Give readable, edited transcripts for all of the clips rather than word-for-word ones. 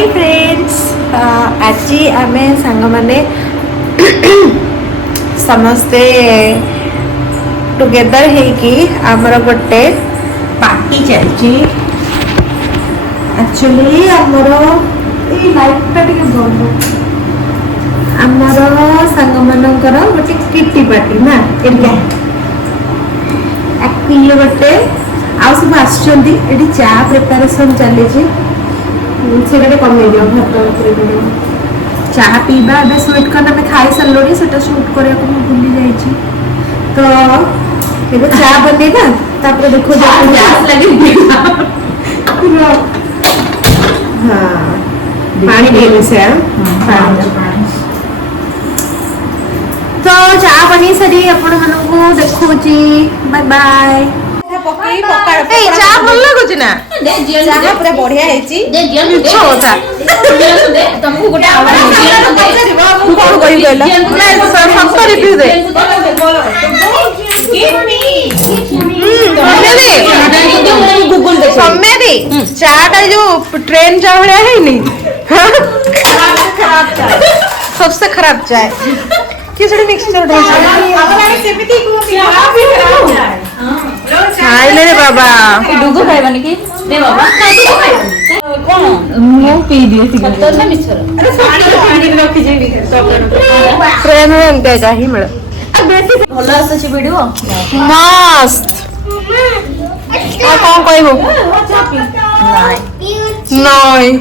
Hi friends आज आम सांग माने समस्ते टुगेदर हेकी आमर गोटे पार्टी चलची एक्चुअली आमर ए लाइटटा टिके बंद आमर सांग मानकर गोटे किटी पार्टी ना एरिया एक्चुअली गोटे आ सब आछंती एटी चा प्रिपरेशन चली से कमे भात चाह पीवा ए स्वीट कॉर्न आम खाई सारे से सुट करने को भूली जाइए तो ये चा बनइबा तापर देखो हाँ पानी देने से तो चा बनी सारी आपण मानू देखो बाय बाय चा भल लगुच ना चा पूरा बढ़िया हेची मिछ होता तुमको गोटे कौन कहि कहला सब रिव्यू दे सम्मेदी चाटा जो ट्रेन चा भलिया है नी सबसे खराब चाय किसड़ी मिक्सचर खाइले रे बाबा डुगो खाइबानी कि ने बाबा कोन मो पी दिए सिगरेट तो ना मिछर अरे पानी रखी जेबी ट्रेन में एंते जाही मिल बेसी भलो आसे वीडियो मस्त आ कौन कहबो नहीं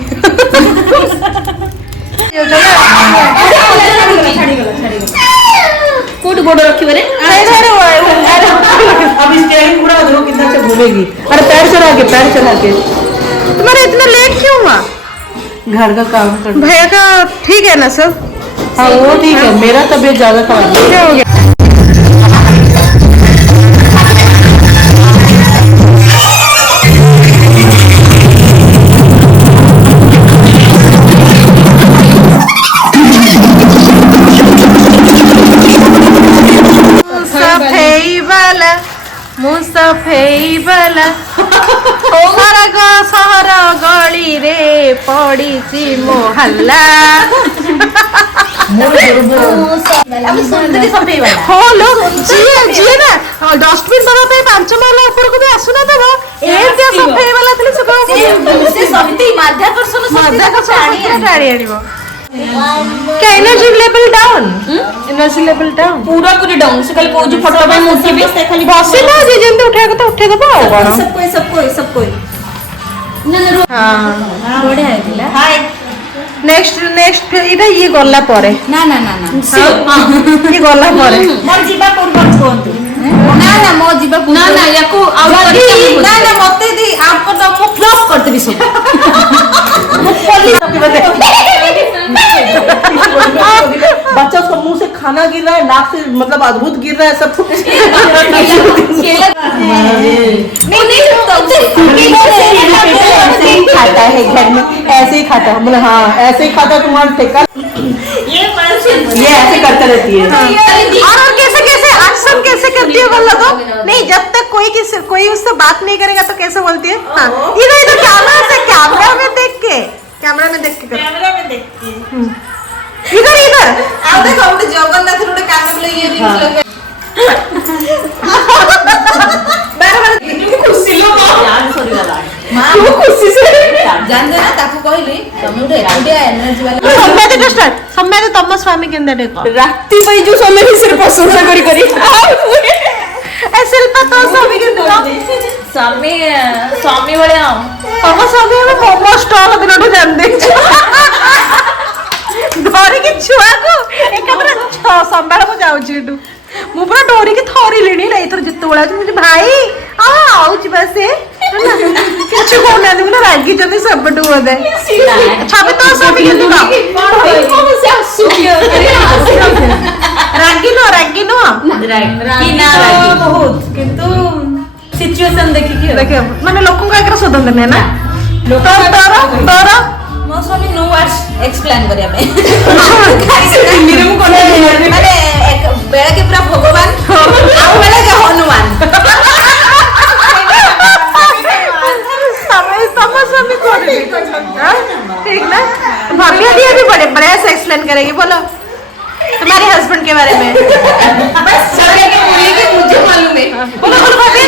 कोट गोड़ रखिबे रे अब स्टीयरिंग पूरा उधर कितना से घूमेगी। अरे पैर चला के तुम्हारा इतना लेट क्यों हुआ? घर का काम कर भैया का ठीक है ना सब? हाँ वो ठीक है, मेरा तबीयत ज्यादा खराब है। क्या हो गया? मुसफेईबाला सहर गली रे पड़ी मोहल्ला हाँ लोग जी ना डस्टबिन दबा 5 माला ऊपर को भी आसुना दब एमती सफेईबाला टाणी आनिबो क्या एनर्जी लेवल डाउन पूरा पूरी डाउन से खाली पोज फोटो पे मुठी भी से खाली बसे ना जे जेंते उठेगा तो उठेगा बा सब कोई ना हां बढ़िया है हाय नेक्स्ट इटा ये गल्ला परे ना ये गल्ला परे मोर जीवा पूर्व कोंतु ना मो जीवा ना याको आउट कर ना मते दी आउट कर दो मो फ्लॉप करते भी सब मो पुलिस बच्चा उसका मुंह से खाना गिर रहा है, नाक से मतलब अद्भुत गिर रहा है सब कुछ। खाता है घर में ऐसे ही खाता है, मतलब हाँ ऐसे ही खाता तुम्हारा ठेका ये ऐसे करते रहती है। और कैसे कैसे एक्शन कैसे करती है बोलो तो नहीं, जब तक कोई उससे बात नहीं करेगा तो कैसे बोलती है? हाँ इधर कैमरा में देख के इधर आ देखो हमने जगन्नाथ रोड कान में ये रिंग लगे बार खुशी लो यार सॉरी वाला मां तू खुशी से जान दे ना ताको कहली तुम उठे एडिया एनर्जी वाला सम्मेद तम स्वामी केंदा देखो रात्रि भाई जो समय ही सिर्फ प्रशंसा करी ए शिल्पा तो स्वामी केंदा स्वामी वाले तम स्वामी में मोमो स्टॉल दिनटो जान दे डोरी की छुआ को एकबरा संभाल को जाऊ छिटू मु पूरा डोरी की थोरी लेनी ले इथर जित्तो बळा मुझे भाई आउच बसे किछ को ना तुम रागी जने सबटू होदे छबे तो सब के दुरा रागी नो रागी ना बहुत किंतु सिचुएशन देखिए माने लोगों का एकरा सदन ने ना तोरा मो स्वामी नो वर्ड्स एक्सप्लेन करिया में माने एक बेला के पूरा भगवान आउ बेला के हनुमान समय स्वामी कोन ठीक ना? भाभी अभी बड़े बड़े से एक्सप्लेन करेगी। बोलो तुम्हारे हस्बैंड के बारे में। बस सारे के बोलेंगे मुझे मालूम है। बोलो भाभी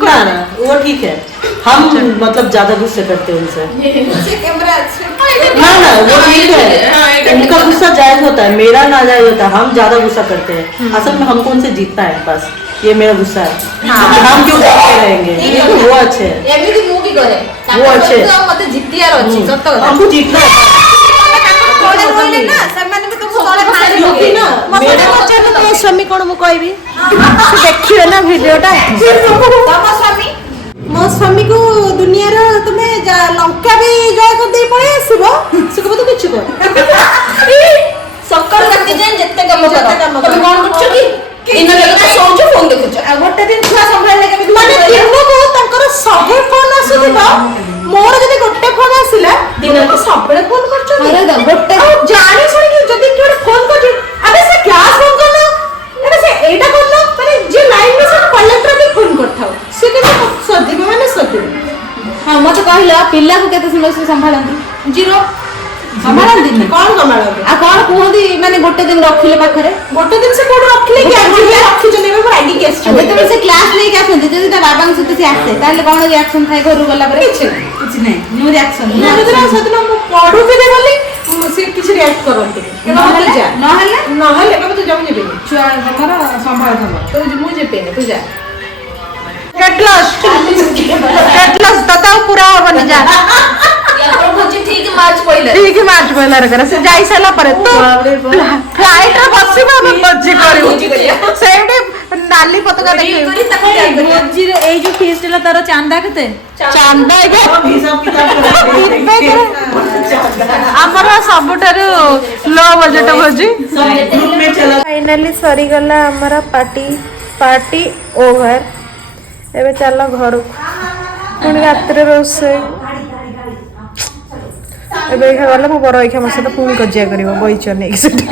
ना ना वो ठीक है। हम मतलब ज्यादा गुस्से करते हैं उनसे। ना ना वो ठीक है, उनका गुस्सा जायज होता है, मेरा ना जायज होता है। हम ज्यादा गुस्सा करते हैं, असल में हमको उनसे जीतना है, बस ये मेरा गुस्सा है। हम क्यों करते रहेंगे? वो अच्छे हैं, एमती मु भी करे वो अच्छे मते जितियार अछि सत କଥା हमको जीतना है। कोड़े रोले ना ସେମାନେ ବି तुमको तळे मारि क्योंकि ना मते पचार तो स्वामी कोन मु कहबी से देखियो ना वीडियोटा। तम स्वामी मो स्वामी को दुनिया रो तुम्हें लंका भी जय कर दे पळे आसीबो से कहबो तो किछ कर सकाळ राती जाय जत्ते काम करो तमे कोन करछ की इन लगे सोचो फोन देखुछ आ गोटे दिन छुआ संभाल लगे माने दिनो को तंकर 100 फोन आସୁथिबा मोर जदी गोटे फोन आसिला दिन को सबले फोन करछ। अरे दा गोटे जानी सुनी कि जदी किए फोन करछ अबे से क्लास फोन करना अबे से एटा करना माने जे लाइन में से कलेक्टर भी फोन करथाओ से के सदी माने सदी। हां मते कहला पिल्ला को केते समय से संभालंती जीरो संभालंती नहीं कौन संभालबे आ कौन कहंदी माने गोटे दिन रखिले पाखरे गोटे दिन से कोड रखले कि आज भी रखि जने में आईडी केस छ जब से क्लास नहीं क्या सुनते जब ता बाबा से से आसे ताले कौन रिएक्शन थाए घर गला पर कुछ नहीं नो रिएक्शन ना तो सतना मु पढु के देबली से किछ रिएक्ट करंती नहले जा नहले नहले कब तो जाऊ नेबे छुआ तमरा संभाल थम तो मु जे पेने तू जा गेट लॉस तता पूरा होबनी जा या पर भोजी ठीक मार्च पहिले ठीक मार्च पहिला रे से जाई साला पर तो फ्लाइट रे बसिबा हम बज्जी करियो सेडी नाली पतका देखियो भोजी रे ए जो फीस देला तार चांदा केते चांदा के हिसाब किताब हमर सबटर लो बजट भोजी ग्रुप में चला। फाइनली सरी गला हमर पार्टी ओवर। एबे चलो घर पुणी रात्रि रोसे एबे गला मो बड़ इखा मसे तो पुणी कजिया करिवो बइच नै सेठी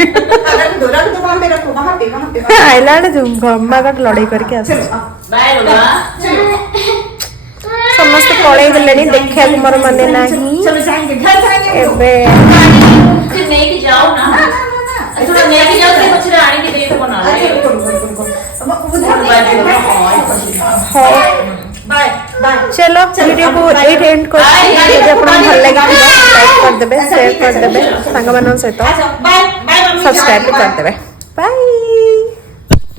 आइला ने गम्मा गट लड़ाई करके आस समस्त पळै गेलेनी देखिया मोर माने नाही एबे नेकी जाओ ना थोड़ा नेकी जाओ से कुछ रानी के दे बना बाय बाय चलो वीडियो को एट एंड कर यदि आपन भल लागे लाइक कर देबे शेयर कर देबे संग मानन सहित सब्सक्राइब कर देबे बाय।